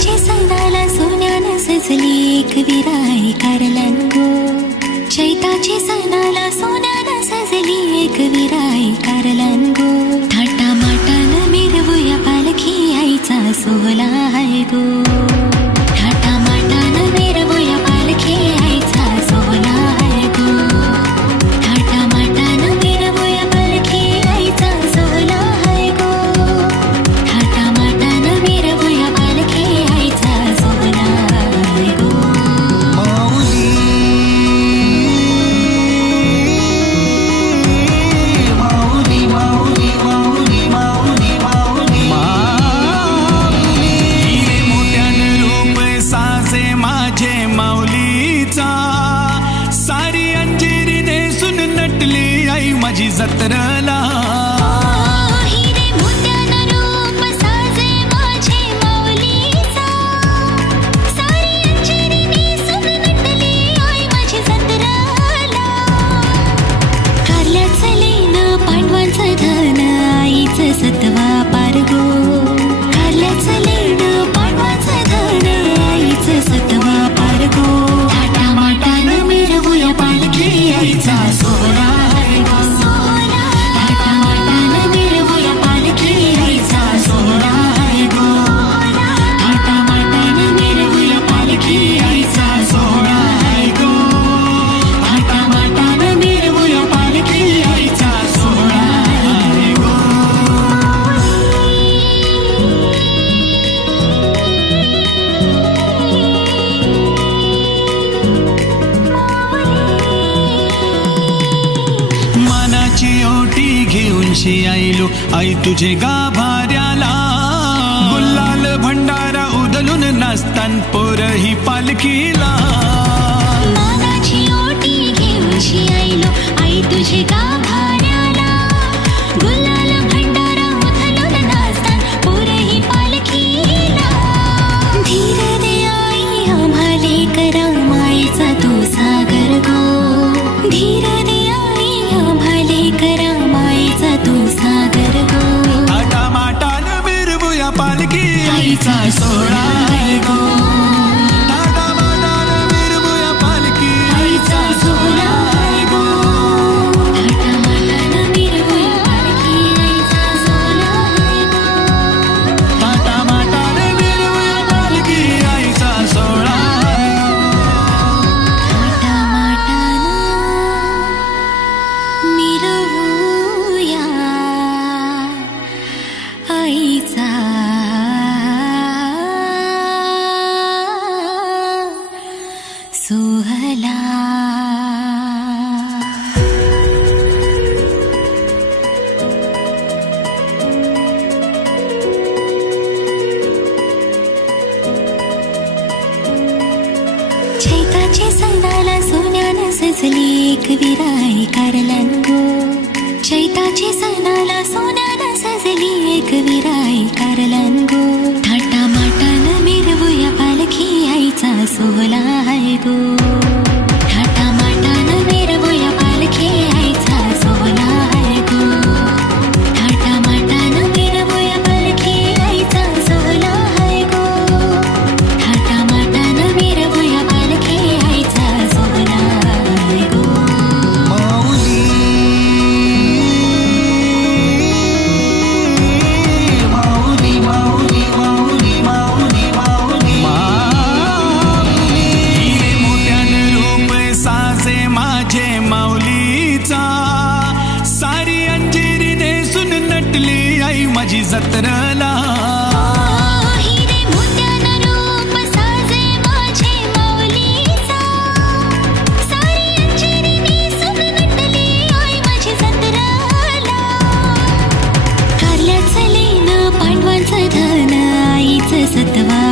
चैताचे सणाला सोन्यानं सजली एक विराई कारलन गो. चैताचे सणाला सोन्यानं सजली एक विराई कारलन गो. थाटामाटानं मिरवूया पालखी आईचा सोहळा आहे गो. थाटामाटानं मिरवूया पालखी आईचा सोहळा आहे गो. थाटामाटानं मिरवूया पालखी आईचा सोहळा आहे गो. थाटामाटानं मिरवूया पालखी आईचा सोहळा आहे गो. सारी अंजेरी नेसून नटली आई माझी जत्रेला. हिरे मोत्यानं रूप साजे माझे माऊलीचा. सारी अंजेरी नेसून नटली आई माझी जत्रेला. कारल्याचं लेणं पांडवांचं धन आईचं सत्वा पार गो. कारल्याचं लेणं पांडवांचं धन आईचं सत्वा पार गो. थाटामाटानं मिरवूया पालखी आईचा सोहळा आहे गो. थाटामाटानं मिरवूया पालखी आईचा सोहळा आहे गो. थाटामाटानं मिरवूया पालखी आईचा सोहळा आहे गो. थाटामाटानं मिरवूया पालखी आईचा सोहळा आहे गो. मनाची ओटी घेऊन आईलो आई तुझे गाभाऱ्याला. गुलाल भंडारा उधलून नाचतान पोरही पालखीला. मानाची ओटी घेऊनशी आईलो आई तुझे गाभाऱ्याला. गुलाल भंडारा उधलून नाचतान पोरही पालखीला. धीर दे आई आम्हाले करा मायेचा तू सागर गो. धीर दे आई आम्हाले करा मायेचा तू सागर गो. थाटामाटानं मिरवूया पालखी आईचा सोहळा आहे गो. थाटामाटानं मिरवूया पालखी आईचा सोहळा आहे गो. थाटामाटानं मिरवूया पालखी आईचा सोहळा आहे गो. थाटामाटानं मिरवूया पालखी आईचा सोहळा आहे गो. थाटामाटानं मिरवूया आईचा सोहळा. चैताचे सणाला सोन्यानं सजली एक विराई कारलन गो. चैताचे सणाला सोन्यानं सजली एक विराई कारलन गो. थाटामाटानं मिरवूया पालखी आईचा सोहळा आहे गो. थाटामाटानं मिरवूया पालखी आईचा सोहळा आहे गो. थाटामाटानं मिरवूया पालखी आईचा सोहळा आहे गो. थाटामाटानं मिरवूया पालखी आईचा सोहळा आहे गो. हिरे मोत्यानं रूप साजे माझे माऊलीचा. सारी अंजेरी नेसून नटली आई माझी जत्रेला. हिरे मोत्यानं रूप साजे माझे माऊलीचा. सारी अंजेरी नेसून नटली आई माझी जत्रेला. कारल्याचं लेणं पांडवांचं धन आईचं सत्वा